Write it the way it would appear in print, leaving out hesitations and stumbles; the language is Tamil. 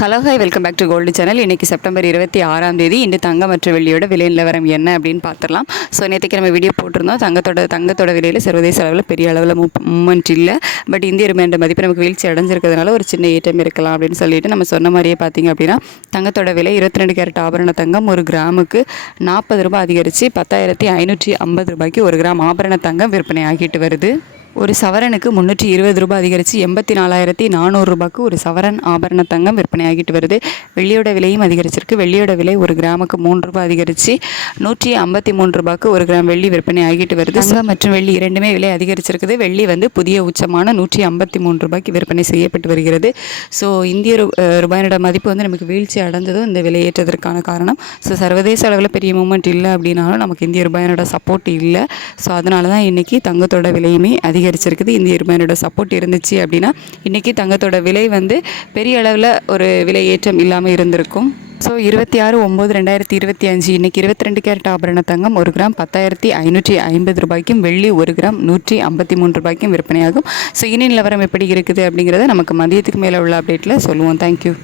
Hello hi welcome back to gold channel. இன்றைக்கி செப்டம்பர் 26ஆம் தேதி இன்று தங்கம் மற்றும் வெள்ளியோட விலை நிலவரம் என்ன அப்படின்னு பார்த்துடலாம். ஸோ நேற்றுக்கு நம்ம வீடியோ போட்டிருந்தோம். தங்கத்தோட விலையில் சர்வதேச அளவில் பெரிய அளவில் மூவ்மெண்ட் இல்லை. பட் இந்திய ரூபாயோட மதிப்பு நமக்கு வீழ்ச்சி அடைஞ்சிருக்கிறதுனால ஒரு சின்ன ஏற்றம் இருக்கலாம் அப்படின்னு சொல்லிட்டு நம்ம சொன்ன மாதிரியே பார்த்தீங்க அப்படின்னா தங்கத்தோட விலை 22 கேரட் ஆபரண தங்கம் ஒரு கிராமுக்கு 40 ரூபாய் அதிகரித்து 10,550 ரூபாய்க்கு ஒரு கிராம் ஆபரண தங்கம் விற்பனை ஆகிட்டு வருது. ஒரு சவரனுக்கு 320 ரூபாய் அதிகரித்து 84,400 ரூபாய்க்கு ஒரு சவரன் ஆபரண தங்கம் விற்பனை ஆகிட்டு வருது. வெள்ளியோட விலையும் அதிகரிச்சிருக்கு. வெள்ளியோட விலை ஒரு கிராமுக்கு 3 ரூபாய் அதிகரித்து 153 ரூபாய்க்கு ஒரு கிராம் வெள்ளி விற்பனை ஆகிட்டு வருது. தங்கம் மற்றும் வெள்ளி இரண்டுமே விலை அதிகரிச்சிருக்குது. வெள்ளி புதிய உச்சமான 153 ரூபாய்க்கு விற்பனை செய்யப்பட்டு வருகிறது. ஸோ இந்திய ரூபாயோட மதிப்பு நமக்கு வீழ்ச்சி அடைஞ்சதும் இந்த விலையேற்றதற்கான காரணம். ஸோ சர்வதேச அளவில் பெரிய மூமெண்ட் இல்லை அப்படின்னாலும் நமக்கு இந்திய ரூபாயோட சப்போர்ட் இல்லை. ஸோ அதனால தான் இன்றைக்கி தங்கத்தோட விலையுமே அதிகரிச்சிருக்குது. இந்திய ரூபாயோட சப்போர்ட் இருந்துச்சு அப்படின்னா இன்றைக்கி தங்கத்தோட விலை பெரிய அளவில் ஒரு விலை ஏற்றம் இல்லாமல் இருந்திருக்கும். ஸோ 26/9/2025 இன்றைக்கி 22 கேரட் ஆபரண தங்கம் ஒரு கிராம் 10,550 ரூபாய்க்கும் வெள்ளி ஒரு கிராம் 153 ரூபாய்க்கும் விற்பனையாகும். ஸோ இனி நிலவரம் எப்படி இருக்குது அப்படிங்கிறத நமக்கு மதியத்துக்கு மேலே உள்ள அப்டேட்டில் சொல்லுவோம். தேங்க்யூ.